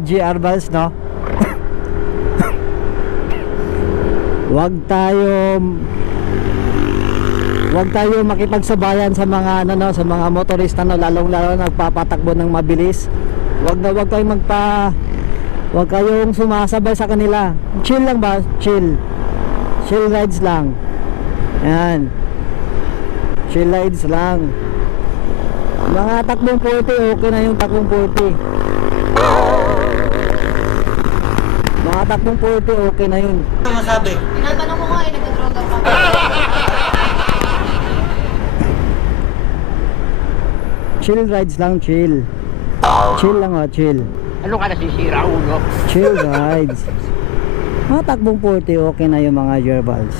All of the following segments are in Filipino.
GR Vals, no? Huwag tayo makipagsabayan sa mga ano, no, sa mga motorista, no, lalong-lalo nagpapatakbo ng mabilis. Huwag kayong sumasabay sa kanila. Chill lang ba? Chill rides lang. Yan. Chill rides lang. Mga takbong 40, okay na yung takbong 40. Mga takbong 40, okay na yun. Ano masabi? Tinatanong ko nga eh, nagdodroga pa. Chill rides lang, chill. Chill lang, oh, chill. Ano ka nasisira, ulo? Chill rides. Mga takbong 40, okay na yung mga gerbals.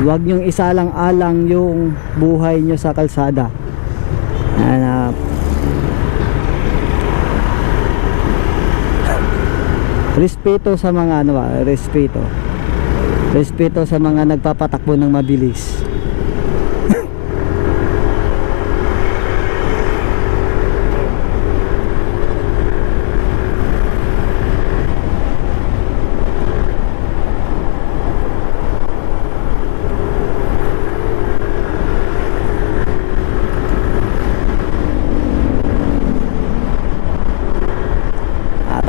Huwag nyong isalang-alang yung buhay nyo sa kalsada. Hanap. Respeto sa mga ano ba? Respeto sa mga nagpapatakbo ng mabilis.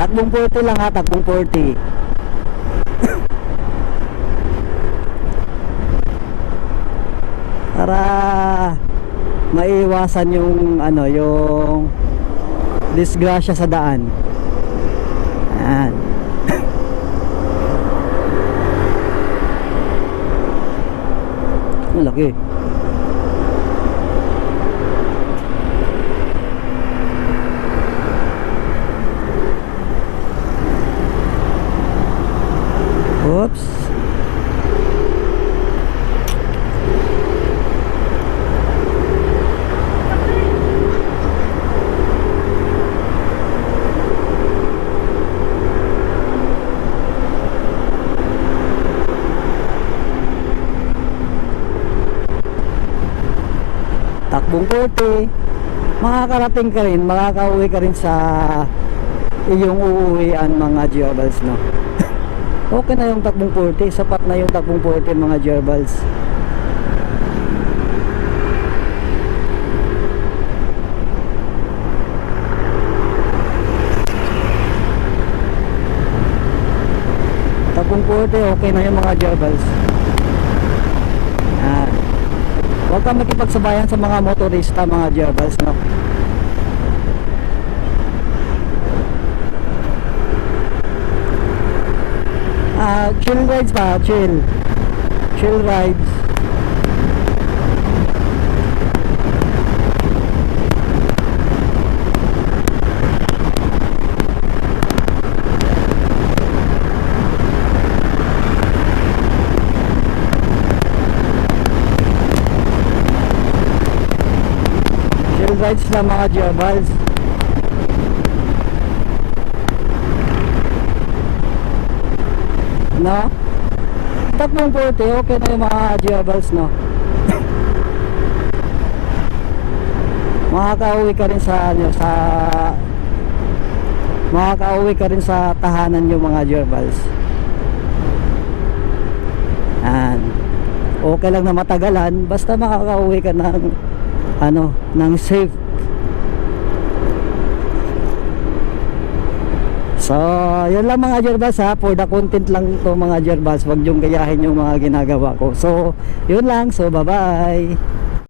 Takbong 40 lang ha, takbong 40. Para maiwasan yung ano, yung disgrasya sa daan. Ayan. Malaki. Oops. Takbong 40. Makakarating ka rin, makakauwi ka rin sa iyong uuwian mga gerbals, no? Okay na yung takbong 40, sapat na yung takbong 40 mga gerbals. Takbong 40, okay na yung mga gerbals. Huwag kang makipagsabayan sa mga motorista mga gerbals, no? Chill rides ba? Chill rides. Chill rides lang mga gerbals. No? Takbong 40, okay na yung mga gerbals, no? Makakauwi ka rin sa ano, makakauwi ka rin sa tahanan yung mga gerbals. Okay lang na matagalan, basta makakauwi ka ng ano, ng safe. So, yun lang mga gerbals ha, for the content lang to mga gerbals, wag yung gayahin yung mga ginagawa ko. So, yun lang, so bye bye.